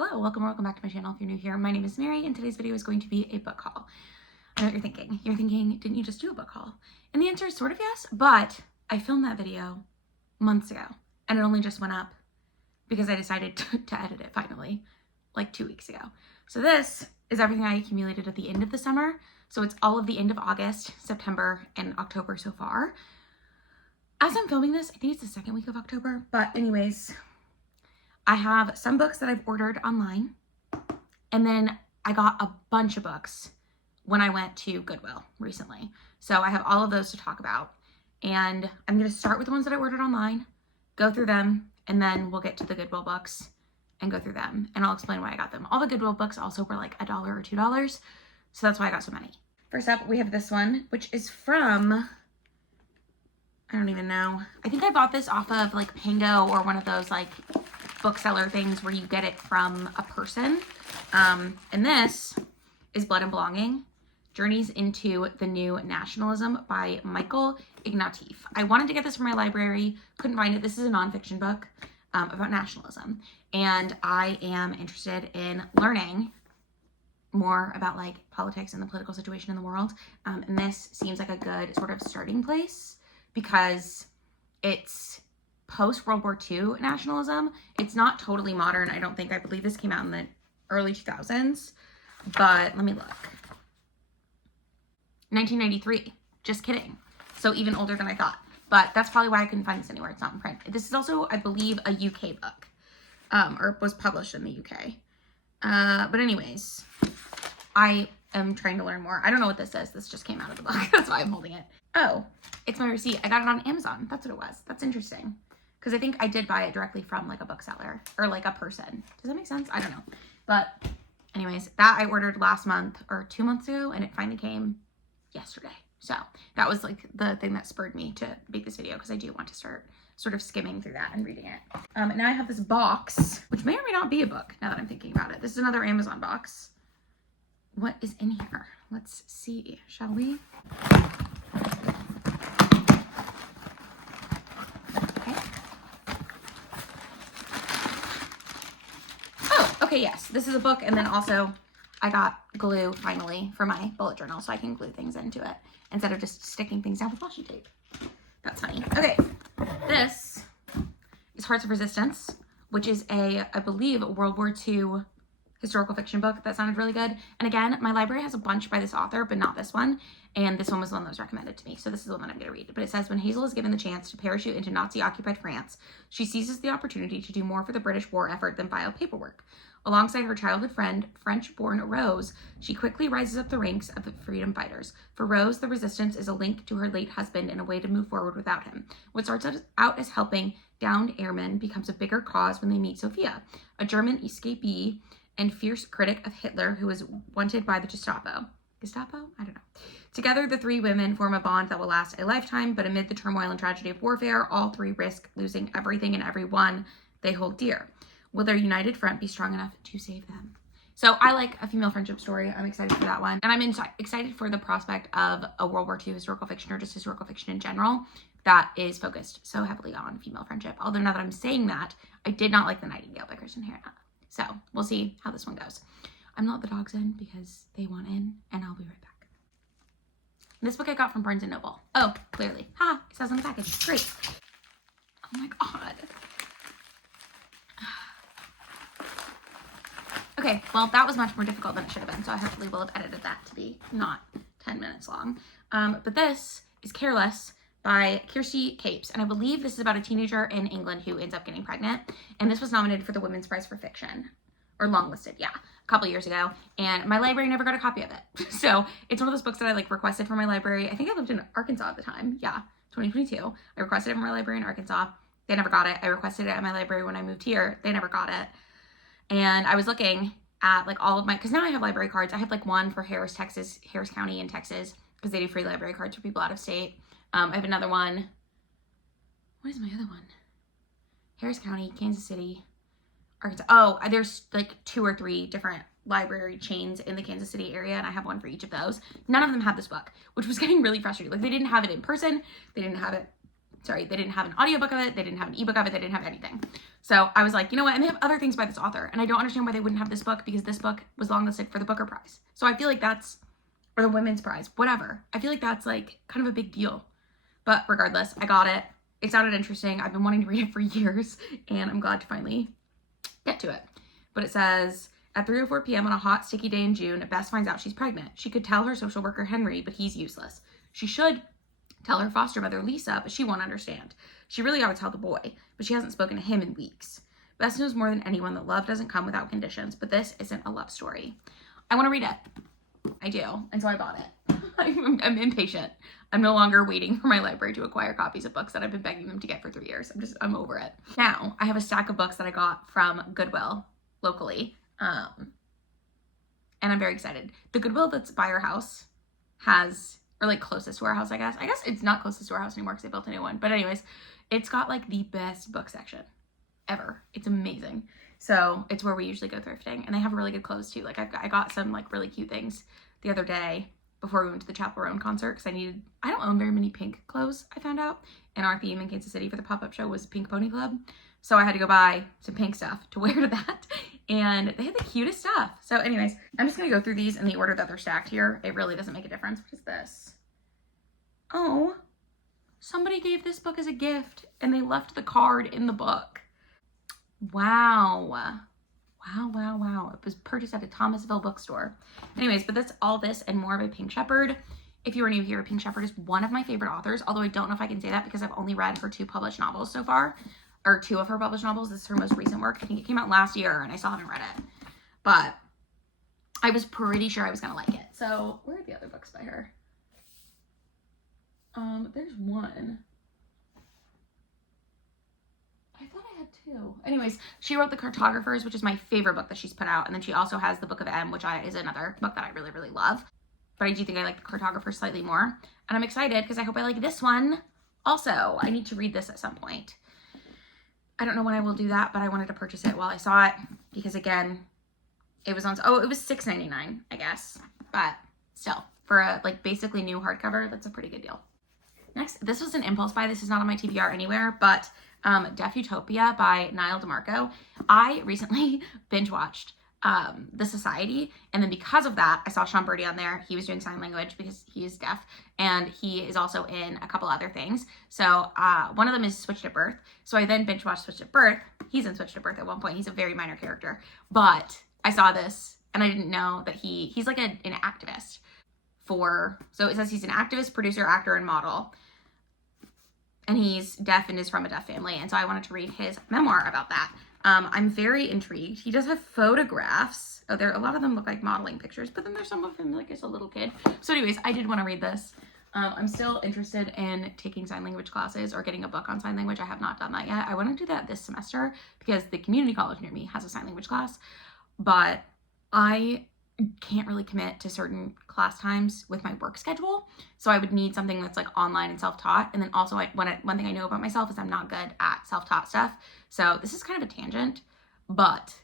Hello, welcome back to my channel. If you're new here, my name is Mary, and today's video is going to be a book haul. I know what you're thinking. You're thinking, didn't you just do a book haul? And the answer is sort of yes, but I filmed that video months ago, and it only just went up because I decided to edit it finally, like 2 weeks ago. So this is everything I accumulated at the end of the summer. So it's all of the end of August, September, and October so far. As I'm filming this, I think it's the second week of October, but anyways, I have some books that I've ordered online, and then I got a bunch of books when I went to Goodwill recently. So I have all of those to talk about, and I'm going to start with the ones that I ordered online, go through them, and then we'll get to the Goodwill books and go through them, and I'll explain why I got them. All the Goodwill books also were like $1 or $2, so that's why I got so many. First up, we have this one, which is from, I don't even know. I think I bought this off of like Pango or one of those like bookseller things where you get it from a person. And this is Blood and Belonging, Journeys into the New Nationalism by Michael Ignatieff. I wanted to get this from my library, couldn't find it. This is a nonfiction book about nationalism. And I am interested in learning more about like politics and the political situation in the world. And this seems like a good sort of starting place because it's post-World War II nationalism. It's not totally modern, I don't think. I believe this came out in the early 2000s, but let me look. 1993, just kidding. So even older than I thought, but that's probably why I couldn't find this anywhere. It's not in print. This is also, I believe, a UK book, or was published in the UK. But anyways, I am trying to learn more. I don't know what this is. This just came out of the book. That's why I'm holding it. Oh, it's my receipt. I got it on Amazon. That's what it was. That's interesting. Because I think I did buy it directly from like a bookseller or like a person. Does that make sense? I don't know. But anyways, that I ordered last month or 2 months ago, and it finally came yesterday. So that was like the thing that spurred me to make this video, because I do want to start sort of skimming through that and reading it. And now I have this box, which may or may not be a book now that I'm thinking about it. This is another Amazon box. What is in here? Let's see, shall we? Okay, yes, this is a book, and then also I got glue finally for my bullet journal, so I can glue things into it instead of just sticking things down with washi tape. That's funny. Okay, this is Hearts of Resistance, which is I believe, a World War II historical fiction book that sounded really good. And again, my library has a bunch by this author, but not this one. And this one was the one that was recommended to me. So this is the one that I'm going to read. But it says, when Hazel is given the chance to parachute into Nazi-occupied France, she seizes the opportunity to do more for the British war effort than file paperwork. Alongside her childhood friend, French-born Rose, she quickly rises up the ranks of the freedom fighters. For Rose, the resistance is a link to her late husband and a way to move forward without him. What starts out as helping downed airmen becomes a bigger cause when they meet Sophia, a German escapee and fierce critic of Hitler who is wanted by the Gestapo? I don't know. Together, the three women form a bond that will last a lifetime, but amid the turmoil and tragedy of warfare, all three risk losing everything and everyone they hold dear. Will their united front be strong enough to save them? So I like a female friendship story. I'm excited for that one. And I'm excited for the prospect of a World War II historical fiction, or just historical fiction in general, that is focused so heavily on female friendship. Although now that I'm saying that, I did not like The Nightingale by Kristen Hanna. So we'll see how this one goes. I'm not the dogs in because they want in, and I'll be right back. This book I got from Barnes & Noble. Oh, clearly. Ha! It says on the package. Great. Oh my god. Okay, well, that was much more difficult than it should have been, so I hopefully will have edited that to be not 10 minutes long. But this is Careless by Kirsty Capes, and I believe this is about a teenager in England who ends up getting pregnant, and this was nominated for the Women's Prize for Fiction, or longlisted, yeah, a couple years ago, and my library never got a copy of it. So it's one of those books that I like requested from my library. I think I lived in Arkansas at the time, yeah, 2022. I requested it from my library in Arkansas. They never got it. I requested it at my library when I moved here. They never got it. And I was looking at like all of my, because now I have library cards. I have like one for Harris County in Texas, because they do free library cards for people out of state. I have another one. What is my other one? Harris County, Kansas City, Arkansas. Oh, there's like 2 or 3 different library chains in the Kansas City area, and I have one for each of those. None of them had this book, which was getting really frustrating. Like, they didn't have it in person. They didn't have it sorry, they didn't have an audiobook of it. They didn't have an ebook of it. They didn't have anything. So I was like, you know what? And they have other things by this author. And I don't understand why they wouldn't have this book, because this book was longlisted for the Booker Prize. So I feel like that's, or the Women's Prize, whatever. I feel like that's like kind of a big deal. But regardless, I got it. It sounded interesting. I've been wanting to read it for years, and I'm glad to finally get to it. But it says, at 3:04 p.m. on a hot, sticky day in June, Bess finds out she's pregnant. She could tell her social worker, Henry, but he's useless. She should tell her foster mother, Lisa, but she won't understand. She really ought to tell the boy, but she hasn't spoken to him in weeks. Bess knows more than anyone that love doesn't come without conditions, but this isn't a love story. I want to read it. I do, and so I bought it. I'm impatient. I'm no longer waiting for my library to acquire copies of books that I've been begging them to get for 3 years. I'm over it. Now, I have a stack of books that I got from Goodwill locally, and I'm very excited. The Goodwill that's by our house has, or like closest to our house, I guess. I guess it's not closest to our house anymore because they built a new one. But anyways, it's got like the best book section ever. It's amazing. So it's where we usually go thrifting, and they have really good clothes too. Like I got some like really cute things the other day before we went to the Chaperone concert, because I don't own very many pink clothes, I found out. And our theme in Kansas City for the pop-up show was Pink Pony Club. So I had to go buy some pink stuff to wear to that. And they had the cutest stuff. So anyways, I'm just going to go through these in the order that they're stacked here. It really doesn't make a difference. What is this? Oh, somebody gave this book as a gift and they left the card in the book. Wow. Wow. It was purchased at a Thomasville bookstore. Anyways, but that's all this and more of a Pink Shepherd. If you are new here, Pink Shepherd is one of my favorite authors, although I don't know if I can say that because I've only read her 2 published novels so far, or 2 of her published novels. This is her most recent work. I think it came out last year and I still haven't read it, but I was pretty sure I was going to like it. So where are the other books by her? There's one. I thought I had 2. Anyways, she wrote The Cartographers, which is my favorite book that she's put out. And then she also has The Book of M, which is another book that I really, really love. But I do think I like The Cartographers slightly more. And I'm excited because I hope I like this one also. I need to read this at some point. I don't know when I will do that, but I wanted to purchase it while I saw it because, again, it was on, it was $6.99, I guess. But still, for a like basically new hardcover, that's a pretty good deal. Next, this was an impulse buy. This is not on my TBR anywhere, but Deaf Utopia by Niall DeMarco. I recently binge watched The Society, and then because of that, I saw Sean Birdie on there. He was doing sign language because he is deaf, and he is also in a couple other things. So one of them is Switched at Birth. So I then binge watched Switched at Birth. He's in Switched at Birth at one point. He's a very minor character, but I saw this and I didn't know that he's like an activist so it says he's an activist, producer, actor, and model. And he's deaf and is from a deaf family. And so I wanted to read his memoir about that. I'm very intrigued. He does have photographs. Oh, a lot of them look like modeling pictures, but then there's some of him like as a little kid. So anyways, I did want to read this. I'm still interested in taking sign language classes or getting a book on sign language. I have not done that yet. I want to do that this semester because the community college near me has a sign language class, but I can't really commit to certain class times with my work schedule. So I would need something that's like online and self-taught. And then also one thing I know about myself is I'm not good at self-taught stuff. So this is kind of a tangent, but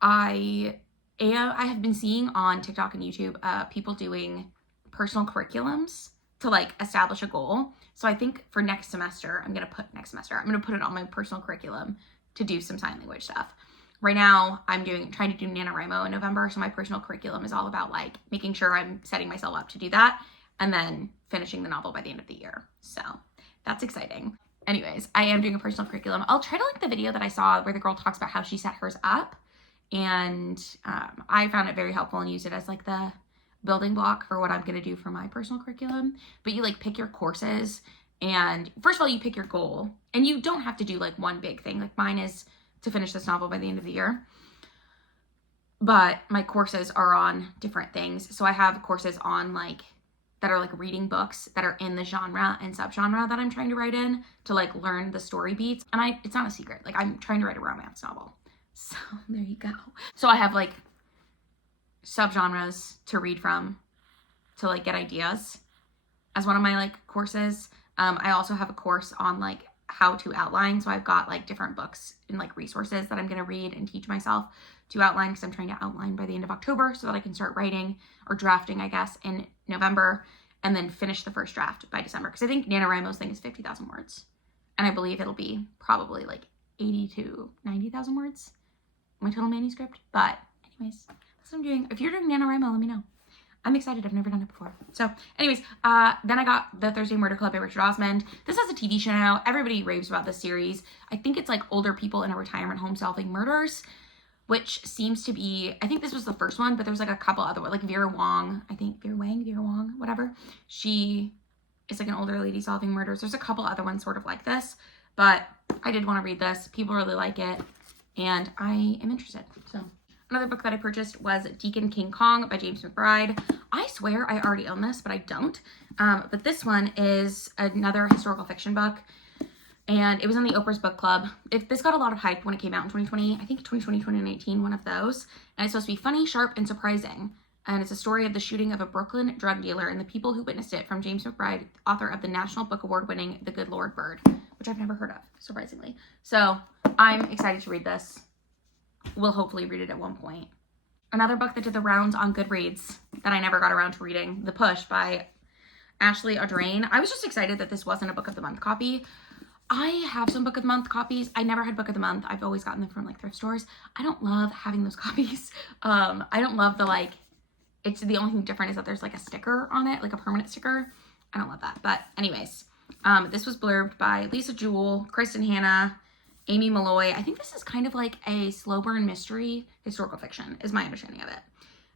I have been seeing on TikTok and YouTube, people doing personal curriculums to like establish a goal. So I think for next semester, I'm going to put it on my personal curriculum to do some sign language stuff. Right now, I'm trying to do NaNoWriMo in November, so my personal curriculum is all about like making sure I'm setting myself up to do that and then finishing the novel by the end of the year. So that's exciting. Anyways, I am doing a personal curriculum. I'll try to link the video that I saw where the girl talks about how she set hers up, and I found it very helpful and used it as like the building block for what I'm going to do for my personal curriculum. But you like pick your courses, and first of all, you pick your goal, and you don't have to do like one big thing. Like mine is to finish this novel by the end of the year. But my courses are on different things. So I have courses on like that are like reading books that are in the genre and subgenre that I'm trying to write in to like learn the story beats. And it's not a secret. Like I'm trying to write a romance novel. So there you go. So I have like subgenres to read from to like get ideas as one of my like courses. I also have a course on like how to outline. So I've got like different books and like resources that I'm going to read and teach myself to outline because I'm trying to outline by the end of October so that I can start writing or drafting, I guess, in November and then finish the first draft by December. Because I think NaNoWriMo's thing is 50,000 words. And I believe it'll be probably like 80 to 90,000 words, my total manuscript. But anyways, that's what I'm doing. If you're doing NaNoWriMo, let me know. I'm excited. I've never done it before. So anyways, then I got The Thursday Murder Club by Richard Osmond. This has a TV show now. Everybody raves about this series. I think it's like older people in a retirement home solving murders, which seems to be, I think this was the first one, but there's like a couple other ones, like Vera Wong, I think, Vera Wong, whatever. She is like an older lady solving murders. There's a couple other ones sort of like this, but I did want to read this. People really like it, and I am interested, so. Another book that I purchased was Deacon King Kong by James McBride. I swear I already own this, but I don't. But this one is another historical fiction book, and it was on the Oprah's Book Club. This got a lot of hype when it came out in 2020. I think 2020, 2019, one of those. And it's supposed to be funny, sharp, and surprising. And it's a story of the shooting of a Brooklyn drug dealer and the people who witnessed it, from James McBride, author of the National Book Award winning The Good Lord Bird, which I've never heard of, surprisingly. So I'm excited to read this. We'll hopefully read it at one point. Another book that did the rounds on Goodreads that I never got around to reading, The Push by Ashley Audrain. I was just excited that this wasn't a Book of the Month copy. I have some Book of the Month copies. I never had Book of the Month. I've always gotten them from like thrift stores. I don't love having those copies. I don't love the like, it's the only thing different is that there's like a sticker on it, like a permanent sticker. I don't love that. But anyways, this was blurbed by Lisa Jewell, Kristen Hanna, Amy Malloy. I think this is kind of like a slow burn mystery historical fiction, is my understanding of it.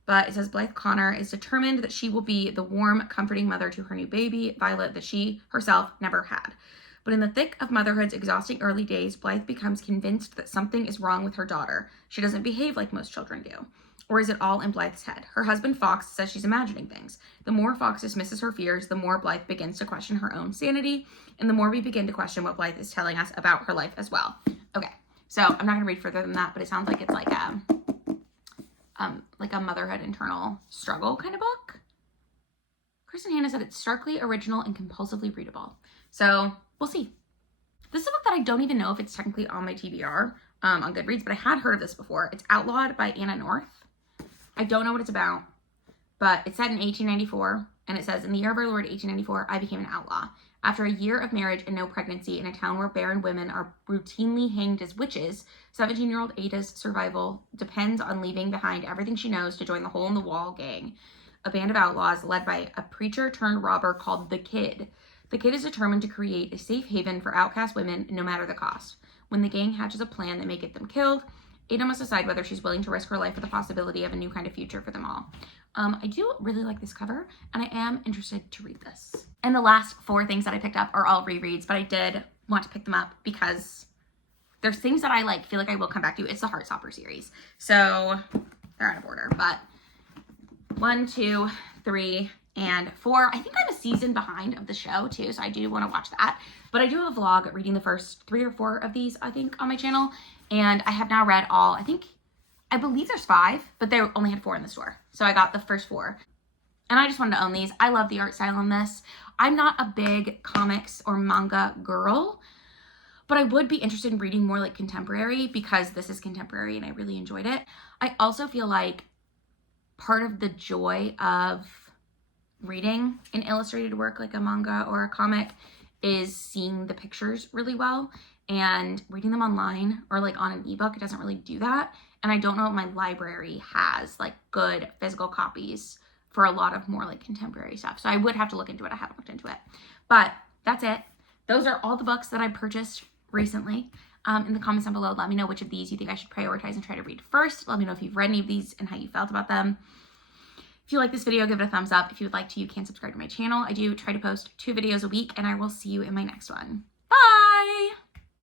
But it says Blythe Connor is determined that she will be the warm, comforting mother to her new baby, Violet, that she herself never had. But in the thick of motherhood's exhausting early days, Blythe becomes convinced that something is wrong with her daughter. She doesn't behave like most children do. Or is it all in Blythe's head? Her husband, Fox, says she's imagining things. The more Fox dismisses her fears, the more Blythe begins to question her own sanity, and the more we begin to question what Blythe is telling us about her life as well. Okay, so I'm not going to read further than that, but it sounds like it's like a motherhood internal struggle kind of book. Kristen Hanna said it's starkly original and compulsively readable. So we'll see. This is a book that I don't even know if it's technically on my TBR on Goodreads, but I had heard of this before. It's Outlawed by Anna North. I don't know what it's about, but it's set in 1894, and it says, in the year of our Lord, 1894, I became an outlaw. After a year of marriage and no pregnancy in a town where barren women are routinely hanged as witches, 17-year-old Ada's survival depends on leaving behind everything she knows to join the Hole in the Wall gang, a band of outlaws led by a preacher-turned-robber called The Kid. The Kid is determined to create a safe haven for outcast women, no matter the cost. When the gang hatches a plan that may get them killed, Ada must decide whether she's willing to risk her life for the possibility of a new kind of future for them all. I do really like this cover, and I am interested to read this. And the last 4 things that I picked up are all rereads, but I did want to pick them up because there's things that I feel like I will come back to. It's the Heartstopper series. So they're out of order, but 1, 2, 3, and 4. I think I'm a season behind of the show too, so I do want to watch that. But I do have a vlog reading the first 3 or 4 of these, I think, on my channel. And I have now read all, I believe there's 5, but they only had 4 in the store. So I got the first 4. And I just wanted to own these. I love the art style on this. I'm not a big comics or manga girl, but I would be interested in reading more like contemporary because this is contemporary and I really enjoyed it. I also feel like part of the joy of reading an illustrated work like a manga or a comic is seeing the pictures really well. And reading them online or like on an ebook, it doesn't really do that. And I don't know if my library has like good physical copies for a lot of more like contemporary stuff. So I would have to look into it. I haven't looked into it. But that's it. Those are all the books that I purchased recently. In the comments down below, let me know which of these you think I should prioritize and try to read first. Let me know if you've read any of these and how you felt about them. If you like this video, give it a thumbs up. If you would like to, you can subscribe to my channel. I do try to post 2 videos a week, and I will see you in my next one. Bye!